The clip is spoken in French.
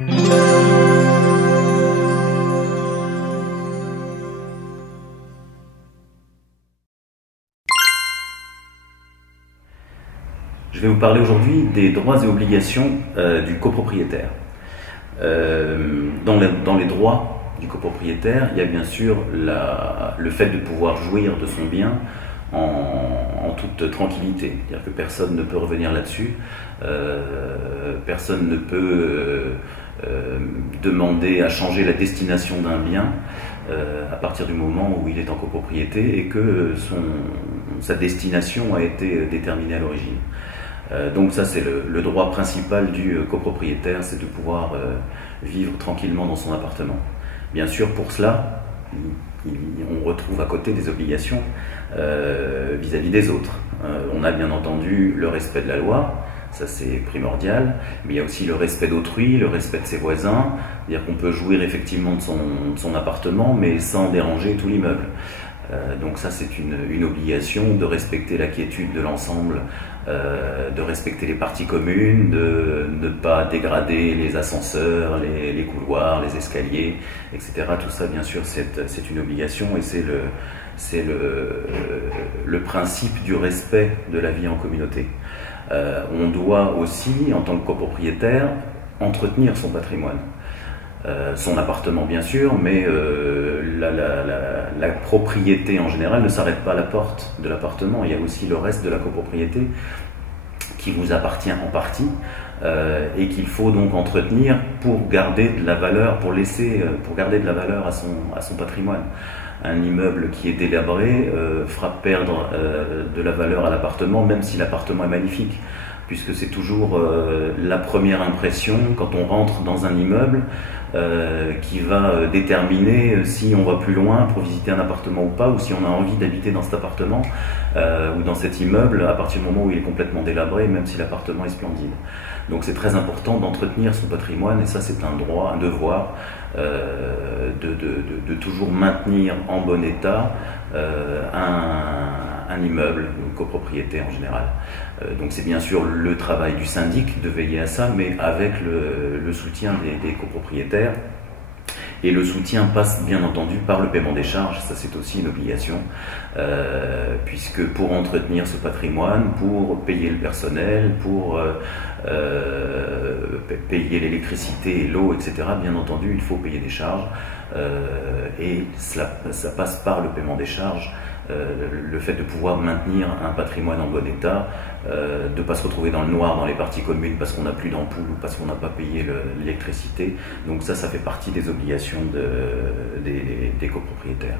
Je vais vous parler aujourd'hui des droits et obligations du copropriétaire. Dans les droits du copropriétaire, il y a bien sûr le fait de pouvoir jouir de son bien en toute tranquillité. C'est-à-dire que personne ne peut revenir là-dessus, personne ne peut demander à changer la destination d'un bien à partir du moment où il est en copropriété et que sa destination a été déterminée à l'origine. Donc ça, c'est le droit principal du copropriétaire, c'est de pouvoir vivre tranquillement dans son appartement. Bien sûr, pour cela, on retrouve à côté des obligations vis-à-vis des autres. On a bien entendu le respect de la loi, ça c'est primordial, mais il y a aussi le respect d'autrui, le respect de ses voisins, c'est-à-dire qu'on peut jouir effectivement de son appartement, mais sans déranger tout l'immeuble. Donc ça c'est une obligation de respecter la quiétude de l'ensemble, de respecter les parties communes, de ne pas dégrader les ascenseurs, les couloirs, les escaliers, etc. Tout ça bien sûr c'est une obligation et c'est le principe du respect de la vie en communauté. On doit aussi, en tant que copropriétaire, entretenir son patrimoine. Son appartement bien sûr, mais la propriété en général ne s'arrête pas à la porte de l'appartement. Il y a aussi le reste de la copropriété qui vous appartient en partie et qu'il faut donc entretenir pour garder de la valeur, pour garder de la valeur à son patrimoine. Un immeuble qui est délabré fera perdre de la valeur à l'appartement, même si l'appartement est magnifique, puisque c'est toujours la première impression quand on rentre dans un immeuble qui va déterminer si on va plus loin pour visiter un appartement ou pas, ou si on a envie d'habiter dans cet appartement ou dans cet immeuble à partir du moment où il est complètement délabré, même si l'appartement est splendide. Donc c'est très important d'entretenir son patrimoine, et ça c'est un droit, un devoir de toujours maintenir en bon état un immeuble, une copropriété en général. Donc c'est bien sûr le travail du syndic de veiller à ça, mais avec le soutien des copropriétaires. Et le soutien passe bien entendu par le paiement des charges, ça c'est aussi une obligation, puisque pour entretenir ce patrimoine, pour payer le personnel, pour payer l'électricité et l'eau, etc., bien entendu il faut payer des charges, et ça passe par le paiement des charges. Le fait de pouvoir maintenir un patrimoine en bon état, de ne pas se retrouver dans le noir dans les parties communes parce qu'on n'a plus d'ampoule ou parce qu'on n'a pas payé l'électricité. Donc ça fait partie des obligations des copropriétaires.